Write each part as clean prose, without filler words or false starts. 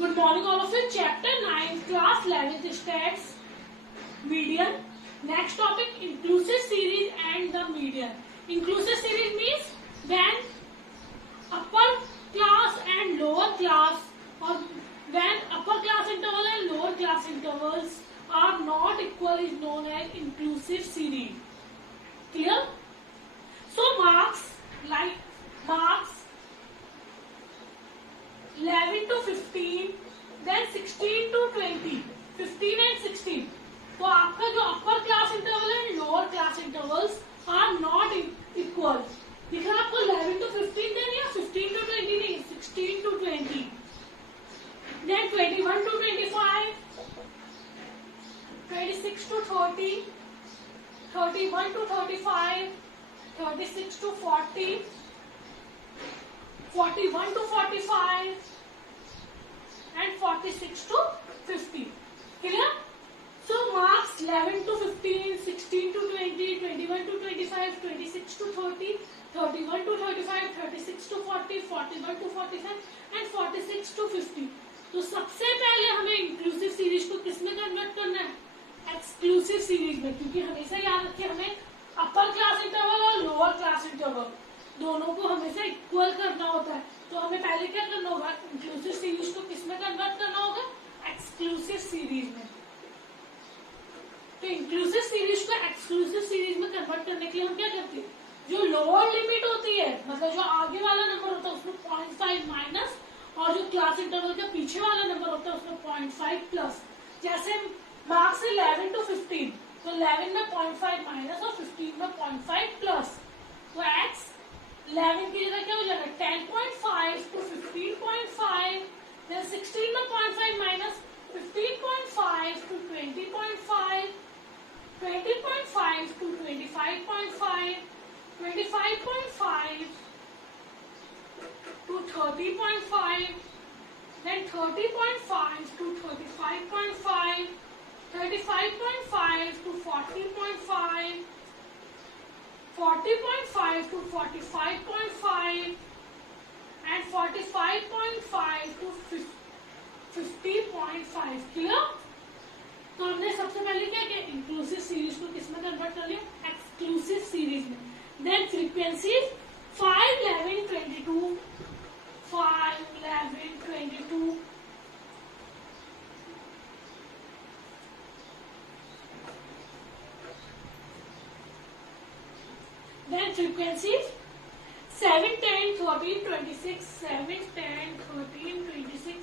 Good morning all of you. Chapter 9, class 11th stats, median. Next topic, inclusive series and the median. Inclusive series means when upper class and lower class, or when upper class interval and lower class intervals are not equal is known as inclusive series. Clear? So marks 11 to 15, then 16 to 20, 15 and 16. तो आपका जो upper class interval है lower class intervals are not equal. दिख रहा है आपको 11 to 15 then या 15 to 20 नहीं, 16 to 20, then 21 to 25, 26 to 30, 31 to 35, 36 to 40, 41 to 45 and 46 to 50. Clear? So marks 11 to 15, 16 to 20, 21 to 25, 26 to 30, 31 to 35, 36 to 40, 41 to 45 and 46 to 50. तो सबसे पहले हमें इंक्लूसिव सीरीज को किसमें कन्वर्ट करना है? एक्सक्लूसिव सीरीज में, क्योंकि हमेशा याद रखिए हमें अपर क्लास इंटरवल और लोअर क्लास इंटरवल दोनों को हमेशा इक्वल करना होता है. तो हमें पहले क्या करना होगा? इंक्लूसिव सीरीज को किसमें कन्वर्ट करना होगा? एक्सक्लूसिव सीरीज में. तो इंक्लूसिव सीरीज को एक्सक्लूसिव सीरीज में कन्वर्ट करने के लिए हम क्या करते हैं? जो लोअर लिमिट होती है, मतलब जो आगे वाला नंबर होता है उसमें 0.5 माइनस, और जो क्लास इंटरवल के पीछे वाला नंबर होता है उसमें 0.5 प्लस. जैसे मार्क्स 11 to 15, तो 11 में 0.5 माइनस और 15 में 0.5 प्लस. तो एक्स 11 की जगह क्या हो जाएगा? 10.5 to 15.5, then 16 में 0.5 minus 15.5 to 20.5, 20.5 to 25.5, 25.5 to 30.5, then 30.5 to 35.5, 35.5 to 40.5, 40.5 to 45.5 and 45.5 to 50.5. Clear? तो हमने सबसे पहले क्या किया? इंक्लूसिव सीरीज को किसमें कन्वर्ट कर लिया? एक्सक्लूसिव सीरीज में. Then frequencies 5, 11, 22, 5, 11, 22. Then frequencies 7, 10, 13, 26, 7, 10, 13, 26,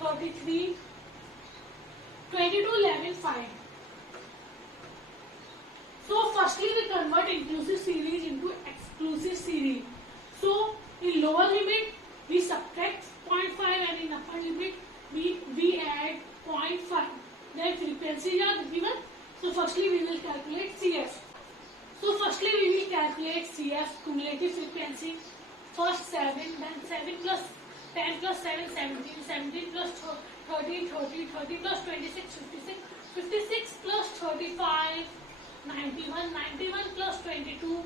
33, 22, 11, 5. So firstly we convert inclusive series into exclusive series. So in lower limit we subtract 0.5 and in upper limit we add 0.5. Then frequencies are given. So firstly we will calculate CF. So firstly we will calculate CF, cumulative frequency. First 7, then 7 plus 10 plus 7, 17, 17 plus 13, 30, 30 plus 26, 56, 56 plus 35, 91, 91 plus 22,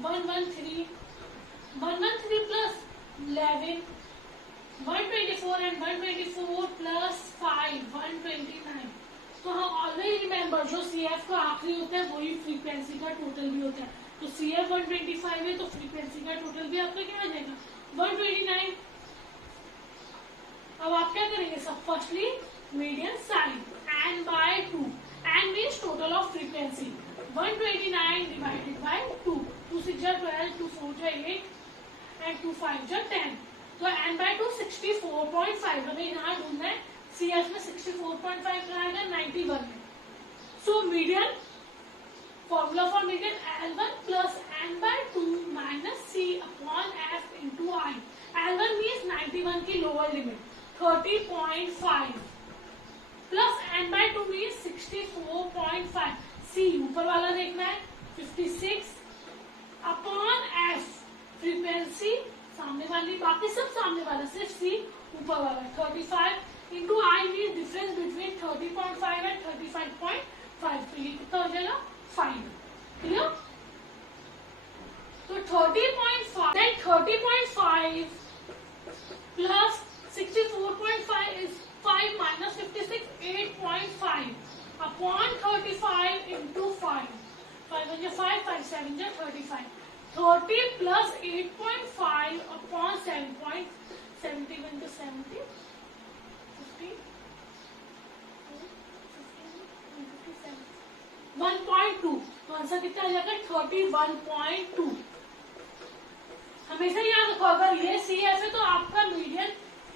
113, 113 plus 11, 124 and 124 plus 5, 129. तो हम always remember जो CF का आखिरी होता है वही frequency का total भी होता है. तो CF 125 है तो फ्रीक्वेंसी का टोटल भी आपका क्या आ जाएगा? 129. अब आप क्या करेंगे? सब firstly median sign n by 2. n means total of frequency. 129 divided by 2. 2 6 जा 12, 2 4 जा 8 and 2 5 जा 10. तो n by 2 64.5. हमें यहाँ ढूंढना है CF में 64.5 आएगा 91 में. So median formula for median L1 plus n by 2 minus C upon F into I. L1 means 91 की lower limit 30.5 plus n by 2 means 64.5. C ऊपर वाला देखना है 56 अपॉन F फ्रीक्वेंसी सामने वाली, बाकी सब सामने वाला, सिर्फ C ऊपर वाला 35 into I mean difference between 30.5 and 35.5. तो ये कितना हो जाएगा? 5. क्लियर? तो 30.5 plus 64 64.5 is 5 minus 56, 8.5 upon 35 into 5. 5 1 5, 5 7 35. 30 plus 8.5 upon 7.71 to 70. 50. 1.2 तो आंसर कितना आ जाएगा 31.2। हमेशा याद रखो अगर ये CF है तो आपका मीडियन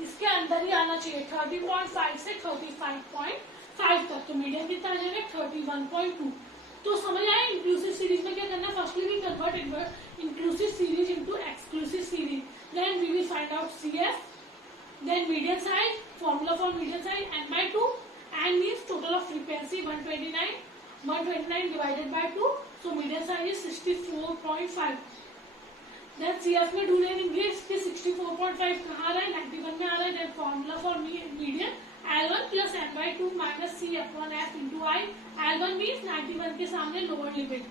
इसके अंदर ही आना चाहिए 30.5 से 35.5 तक। तो मीडियन कितना आ जाएगा 31.2। तो समझ आया इंक्लूसिव सीरीज में क्या करना है। Firstly we convert inclusive series into exclusive series, then we will find out CF, then median size, formula for median size n by 2, n means total of frequency 129 divided by 2, so median size is 64.5. then CF में ढूंढे लेंगे इसके 64.5 कहाँ आ रहा है 91 में आ रहा है। then formula for median L1 plus n by 2 minus C upon F into I, L1 means 91 के सामने lower limit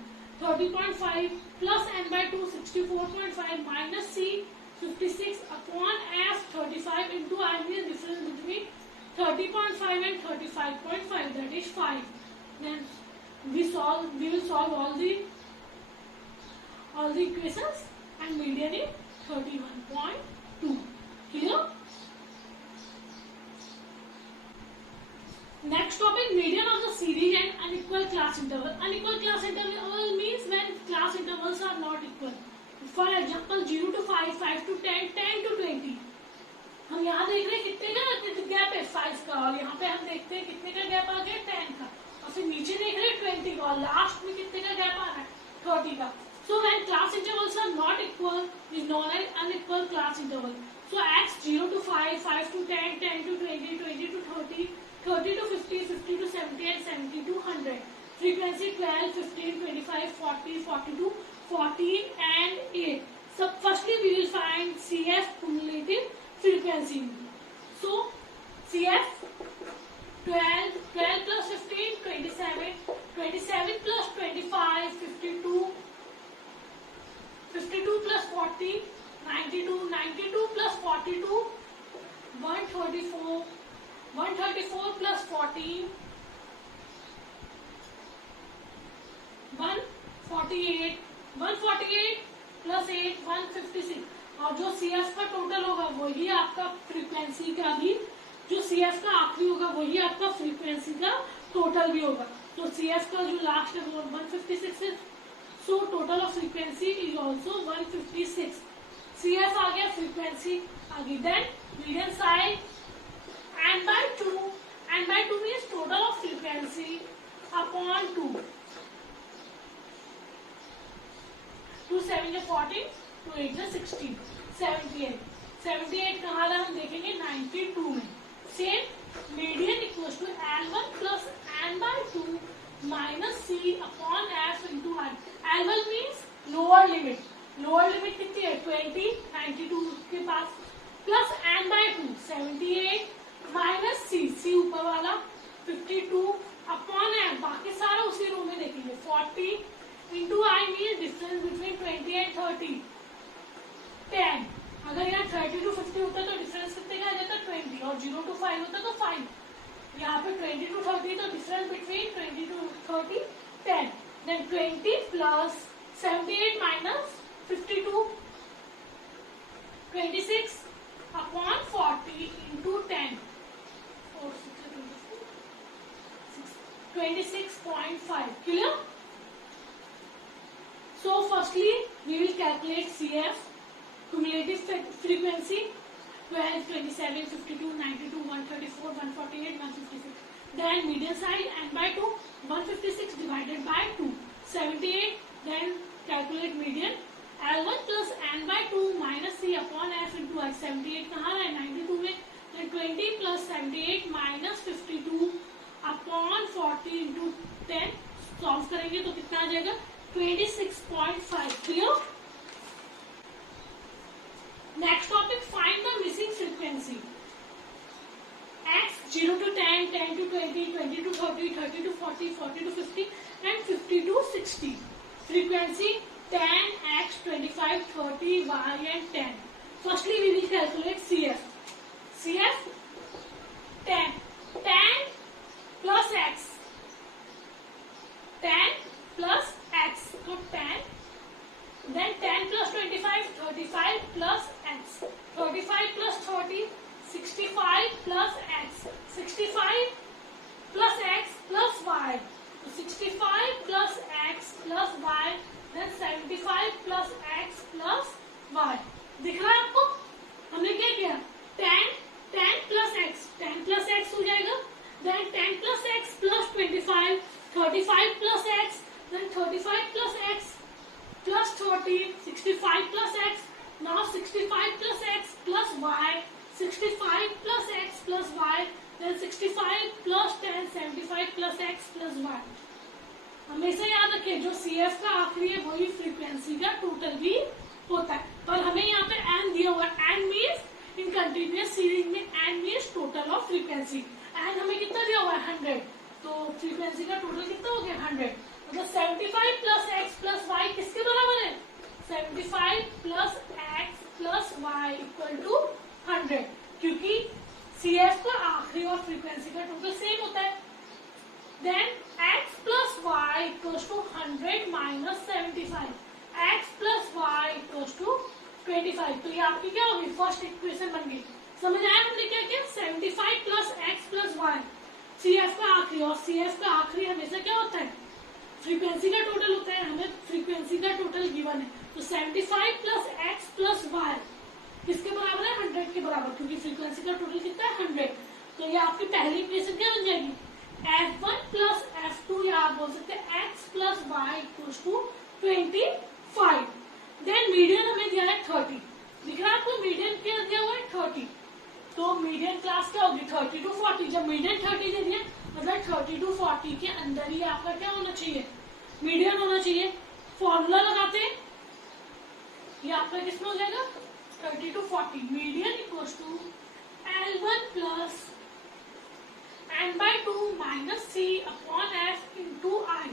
30.5 plus n by 2 64.5 minus C 56 upon F 35 into I means difference between 30.5 and 35.5, that is 5. Then we will solve all the equations and median is 31.2. Clear? Next topic, median of the series and unequal class interval. Unequal class interval means when class intervals are not equal. For example 0 to 5, 5 to 10, 10 to 20. हम यहाँ देख रहे हैं कितने का gap है 5 का, और यहाँ पे हम देखते हैं कितने का गैप आ गया 10 का, और फिर नीचे देख रहे हैं 20 का, और लास्ट में कितने का गैप आ रहा है 30 का। So when class intervals are not equal is known as unequal class interval. So x 0 to 5, 5 to 10, 10 to 20, 20 to 30, 30 to 50, 50 to 70 and 70 to 100. Frequency 12, 15, 25, 40, 42, 14 and 8. So firstly we will find CF cumulative frequency. So CF 12 plus 15 27, 27 plus 25 52, 52 plus 40 92, 92 plus 42 134, 134 plus 14 148, 148 plus 8 156, और जो CF का total होगा वही आपका frequency का भी, जो CF का आखिरी होगा वही आपका फ्रीक्वेंसी का टोटल भी होगा। तो CF का जो लास्ट है वो 156 है, so total of frequency is also 156। CF आ गया, फ्रीक्वेंसी आ गई, then median size n by 2, n by 2 means total of frequency upon 2, 2 7 14, 2 8 16, 78, 78 कहाँ रहा हम देखेंगे 92 में। Same median equals to L1 plus n by 2 minus C upon F into I। L1 means lower limit, lower limit कितनी है 20, 92 के पास, plus n by 2 78 minus C ऊपर वाला 52 अपॉन F, बाकी सारा उसी रो में देखेंगे 40 into I means difference between 20 and 30 10। अगर यहाँ 30 to 50 होता तो डिफरेंस कितने का आ जाता 20, और 0 to 5 होता तो 5। यहाँ पे 20 to 30 तो difference between 20 to 30 10, then 20 plus 78 minus 52 26 upon 40 into 10 26.5। Clear? So firstly we will calculate CF cumulative frequency 12, 27, 52, 92, 134, 148, 156. Then median size n by 2, 156 divided by 2, 78. Then calculate median L1 plus n by 2 minus C upon F into I। 78 कहाँ है 92 में, then 20 plus 78 minus 52 upon 40 into 10 solve करेंगे तो कितना आ जाएगा 26.5। Clear? Next topic, find the missing frequency. X 0 to 10, 10 to 20, 20 to 30, 30 to 40, 40 to 50 and 50 to 60. Frequency 10, X, 25, 30, Y and 10. Firstly we will calculate CF. CF 30, 65 plus x, 65 plus x plus y, तो 65 plus x plus y, then 75 plus x plus y. दिख रहा है आपको? हमने क्या किया? 10 plus x, 10 plus x हो जाएगा, then 10 plus x plus 25, 35 plus x, then 35 plus x plus 30, 65 plus x, now 65 plus x plus y, 65 plus x plus y, then 65 plus 10, 75 plus x plus y. हमेशा याद रखिए जो CF का आखिरी है वही फ्रीक्वेंसी का टोटल भी होता है, पर हमें यहाँ पे n दिया हुआ है. n means in continuous series में n means total of frequency. n हमें कितना दिया हुआ है? 100. तो फ्रीक्वेंसी का टोटल कितना हो गया? 100. मतलब 75 प्लस एक्स प्लस वाई किसके बराबर है? 75 plus x plus y equal to 100, क्योंकि CF का आखिरी और फ्रीक्वेंसी का टोटल सेम होता है. Then x plus y equals to 100 minus 75, x plus y equals to 25. तो ये आपकी क्या होगी? फर्स्ट इक्वेशन बन गई. समझ आया हमने क्या किया? 75 plus x plus y CF का आखिरी, और CF का आखिरी हमेशा क्या होता है? फ्रीक्वेंसी का टोटल होता है. हमें फ्रीक्वेंसी का टोटल गिवन है, तो 75 प्लस एक्स प्लस वाई किसके बराबर है? 100 के बराबर, क्योंकि फ्रीक्वेंसी का टोटल कितना है? 100. तो ये आपकी पहली इक्वेशन क्या बन जाएगी? F1 प्लस F2, या आप बोल सकते हैं x plus y equals to 25. Then median हमें दिया है 30. दिख रहा है आपको? मीडियन क्या दिया हुआ है? 30. तो मीडियन क्लास क्या होगी? 30 to 40. जब मीडियन 30 दे दिया मतलब 30 to 40 के अंदर ही आपका क्या होना चाहिए? मीडियन होना चाहिए. फॉर्मूला लगाते हैं, ये आपका किसमें हो जाएगा? 30 to 40. Median equals to L1 plus n/2 minus c upon f into I.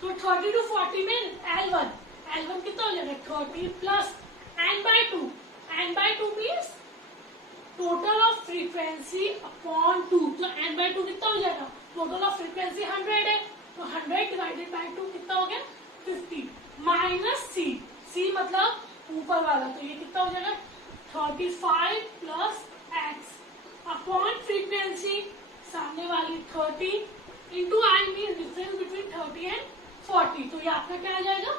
तो 30 to 40 में L1 कितना हो जाएगा? 30 plus n/2. n/2 means total of frequency upon 2. तो n/2 कितना हो जाएगा? टोटल ऑफ फ्रीक्वेंसी 100 है, तो 100 डिवाइडेड बाय 2 कितना हो गया? 50 माइनस c मतलब ऊपर वाला, तो ये कितना हो जाएगा? 35 प्लस x अपॉन फ्रीक्वेंसी सामने वाली 30 into I mean difference between 30 and 40. तो ये आपका क्या आ जाएगा?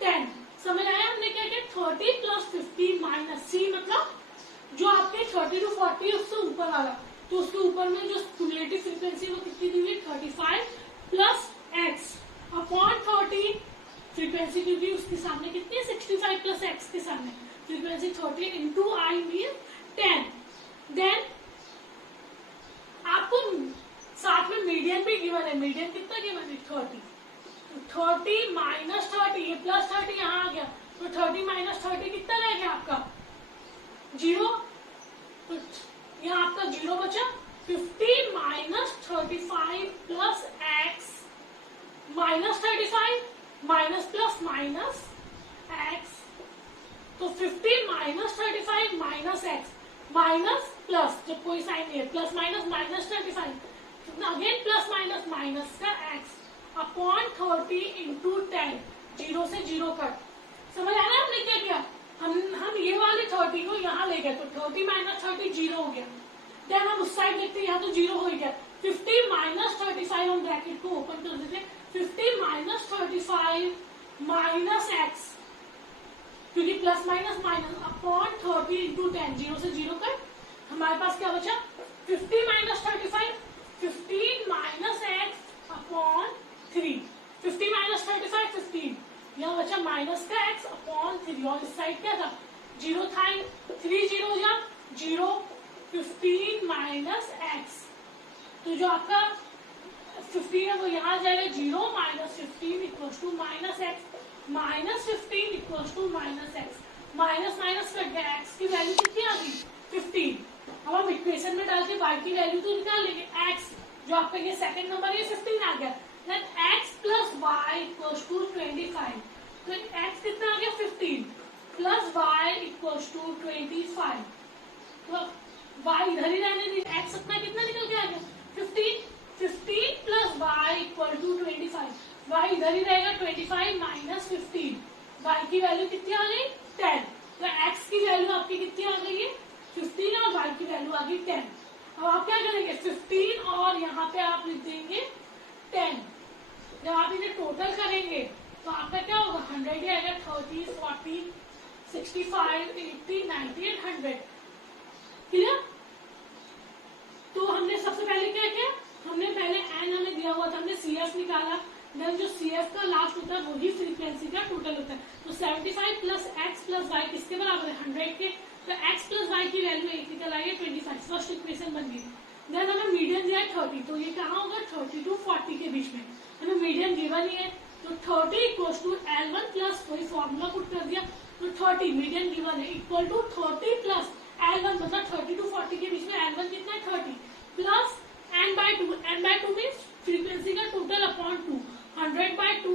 10. समझ आया हमने क्या किया? 30 प्लस 50 माइनस c मतलब जो आपके 30 to 40 उससे ऊपर वाला, तो उसके ऊपर में जो क्यूमुलेटिव फ्रीक्वेंसी वो कितनी दी हुई? 35 प्लस x अपॉन 30 फ्रीक्वेंसी, क्योंकि उसके सामने कितनी है? 65 प्लस x के सामने frequency 30 into I mean 10. Then आपको साथ में मीडियन भी गिवन है. मीडियन कितना गिवन है? 30. तो 30 माइनस 30, ये प्लस 30 यहाँ आ गया, तो 30 माइनस 30 कितना रह गया आपका? 0. तो यहाँ आपका 0 बचा. 50 minus 35 plus x minus 35 minus plus minus x, तो 50 minus 35 minus x minus plus, जब कोई साइन नहीं है, plus minus minus 35, again plus minus minus का एक्स अपॉन 30 इंटू 10, 0 से 0 कट. समझ आ रहा है हमने क्या किया? हम ये वाले 30 को यहाँ ले गए, तो 30 माइनस 30 0 हो गया. देन हम उस साइड देखते हैं, यहाँ तो 0 हो गया. 50 माइनस 35 हम ब्रैकेट को ओपन कर देते हैं. 50 माइनस 35 माइनस एक्स, क्योंकि plus minus minus upon 30 into 10, 0 से 0 कट. हमारे पास क्या बचा? 50 minus 35, 15 minus x upon 3. 50 minus 35 15, यहाँ बचा माइनस का x अपॉन 3, और इस साइड क्या था? 0 था. 3 0 या 0, 15 माइनस x, तो जो आपका 15 है वो यहाँ आ जाएगा. 0 minus 15 equals to minus x, minus 15 equals to minus x. Minus minus cut गया, x की वैल्यू कितनी आ गई? 15. अब हम इक्वेशन में डाल के y की वैल्यू तो निकाल लेंगे. x जो आपका ये सेकंड नंबर है 15 आ गया. Then x plus y equals to 25, तो x कितना आ गया? 15 प्लस y इक्वल्स टू 25. तो y इधर ही रहने दीजिए. x अपना कितना निकल के आ गया? 15. 15 plus y equal to 25, y इधर ही रहेगा. 25 माइनस 15, y की वैल्यू कितनी आ गई? 10. तो x की वैल्यू आपकी कितनी आ गई है? 15, और y की वैल्यू आ गई 10। अब आप क्या करेंगे 15 और यहाँ पे आप लिख देंगे 10। जब आप इन्हें टोटल करेंगे तो आपका क्या होगा 100 ही आएगा, 30, 40, 65, 80, 90 एंड 100। क्लियर? तो हमने सबसे पहले क्या किया, हमने पहले एन हमें दिया हुआ था, हमने CF निकाला। देन जो CF का लास्ट होता है वही फ्रीक्वेंसी का टोटल होता है। तो 75 प्लस एक्स प्लस वाई किसके बराबर है 100 के। तो x प्लस वाई की वैल्यू एक निकल आई है 25। फर्स्ट इक्वेशन बन गई। देन हमें मीडियन दिया है 30, तो ये कहाँ होगा 30 टू 40 के बीच में। हमें मीडियन गिवन ही है, तो 30 इक्वल्स टू L1 प्लस कोई फॉर्मूला पुट कर दिया, तो 30 मीडियन गिवन है इक्वल टू 30 प्लस L1, मतलब 30 टू 40 के बीच में L1 कितना है 30 plus n/2। n/2 means frequency का total upon 2, 100/2,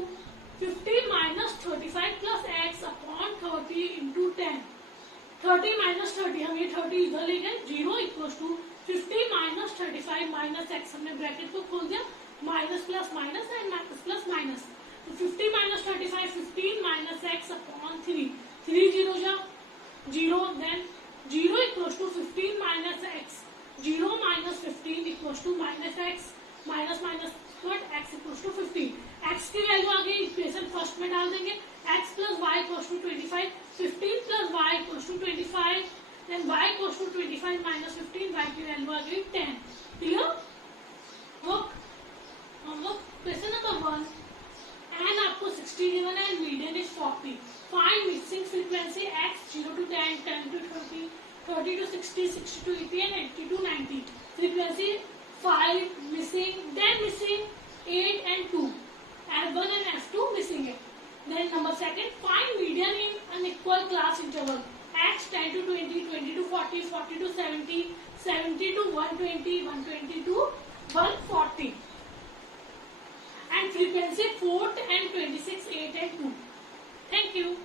50 minus 35 plus x upon 30 into 10। 30 minus 30, हम ये 30 इधर ले गए, 0 equals to 50 minus 35 minus x, हमने ब्रैकेट को खोल दिया, minus plus minus and minus plus minus. तो 50 माइनस 35, 15 माइनस x अपॉन 3, 3 0 जा 0, then 0 equals to 15 minus x, 0 minus 15 equals to minus x, minus minus x equals to 15। x की वैल्यू आ गई, इक्वेशन फर्स्ट में डाल देंगे, x plus y equals to 25, 15 plus y equals to 25, then y equals to 25 minus 15, y की वैल्यू आ गई 10। क्लियर? हम लोग क्वेश्चन नंबर 1, एन आपको 60 गिवन है, median is 40। Find mixing frequency x 0 to 10, 10 to 30, 30 to 60, 60 to 80 and 80 to 90। Frequency 5 missing, then missing 8 and 2, F1 and F2 missing है। Then number second, find median in unequal class interval x 10 to 20, 20 to 40, 40 to 70, 70 to 120, 120 to 140 and frequency 4 and 26, 8 and 2। Thank you.